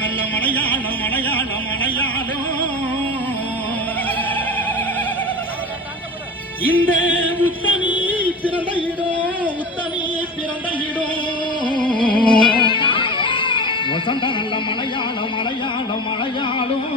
நல்ல மலையாளம் மலையாளம் மலையாளம் இந்த உத்தமி பிறந்த இடம் உத்தமி பிறந்த இடம் வசந்த நல்ல மலையாளம் மலையாளம் மலையாளம்